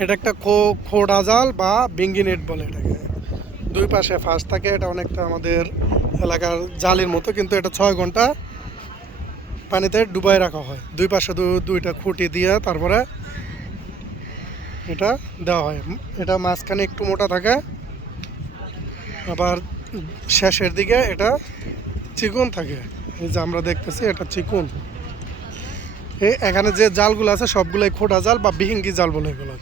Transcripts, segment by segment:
এটা একটা খো- খোড়া জাল বা বিঙ্গি নেট বলে এটাকে। দুই পাশে ফাঁস থাকে, এটা অনেকটা আমাদের এলাকার জালের মতো, কিন্তু এটা ছয় ঘণ্টা পানিতে ডুবাই রাখা হয়। দুই পাশে দুইটা খুঁটি দিয়ে তারপরে এটা দেওয়া হয়। এটা মাঝখানে একটু মোটা থাকে, আবার শেষের দিকে এটা চিকুন থাকে। এই যে আমরা দেখতেছি, এটা চিকন। এখানে যে জালগুলো আছে, সবগুলোই খোটা জাল বা বিহিঙ্গি জাল বলে এগুলো।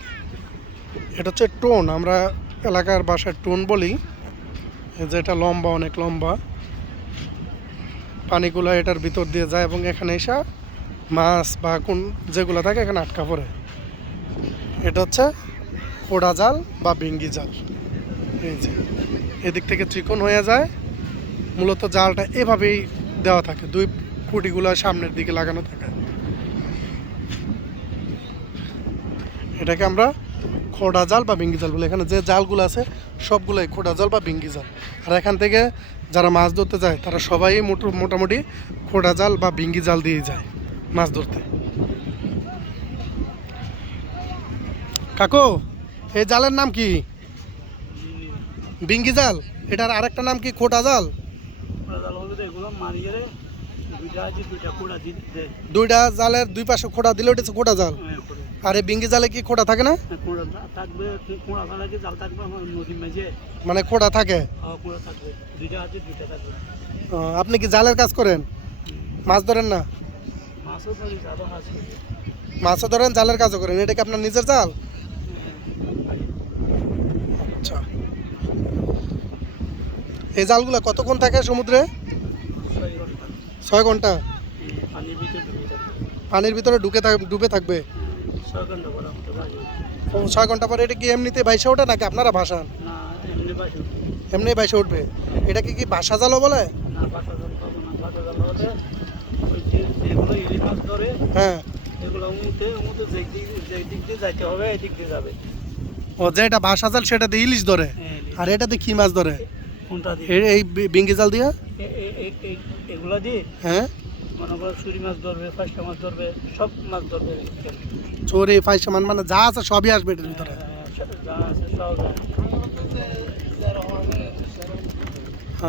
এটা হচ্ছে টোন, আমরা এলাকার বাসায় টোন বলি। এই যে এটা লম্বা, অনেক লম্বা। পানিগুলো এটার ভিতর দিয়ে যায় এবং এখানে এসে মাছ বা কোন যেগুলো থাকে, এখানে আটকা পড়ে। এটা হচ্ছে খোড়া জাল বা বিঙ্গি জাল। এই যে, এদিক থেকে চিকন হয়ে যায়। মূলত জালটা এভাবেই দেওয়া থাকে, দুই খুঁটিগুলো সামনের দিকে লাগানো থাকে। এটাকে আমরা খোড়া জাল বা বিঙ্গি জাল বলি। এখানে যে জালগুলো আছে সবগুলোই খোড়া জাল বা বিঙ্গি জাল। আর এখান থেকে যারা মাছ ধরতে যায় তারা সবাই মোটো- মোটামুটি খোড়া জাল বা বিঙ্গি জাল দিয়ে যায় মাছ ধরতে। কাকু এই জালের নাম কি? বিঙ্গি জাল? এটার আরেকটা নাম কি খোটা জাল? দুইটা জালের দুই পাশে খোটা দিলে ওটা খোটা জাল। হ্যাঁ। আর এই বিঙ্গি জালে কি খোটা থাকে না? হ্যাঁ, মানে খোটা থাকে? ও, আপনি কি জালের কাজ করেন? মাছ ধরেন না? মাছও ধরেন জালের কাজও করেন। এটা কি আপনার নিজের জাল? আচ্ছা। এই জালগুলো কতক্ষণ থাকে সমুদ্রে? ছয় ঘণ্টা। পানির ভিতরে ডুবে পানির ভিতরে ঢুকে ডুবে থাকবে? ছয় ঘণ্টা পরে এটা কি এমনিতে বাইসে ওঠে নাকি আপনারা ভাসান? এমনি বাইসে উঠবে। এটা কি কি ভাষা জালও বলে? হ্যাঁ। ও যেটা ভাষা জাল সেটা দিয়ে ইলিশ ধরে? হ্যাঁ। আর এটাতে কি মাছ ধরে? এই- বিঙ্গি জাল দিয়ে? এগুলো দিয়ে? হ্যাঁ। মনে করো চুরি মাছ ধরবে ফাঁসটা মাছ ধরবে সব মাছ ধরবে। চোরে ফাইসা মান মানে যা আছে সবই আসবে এটার ভিতরে।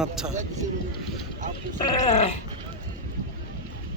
আচ্ছা।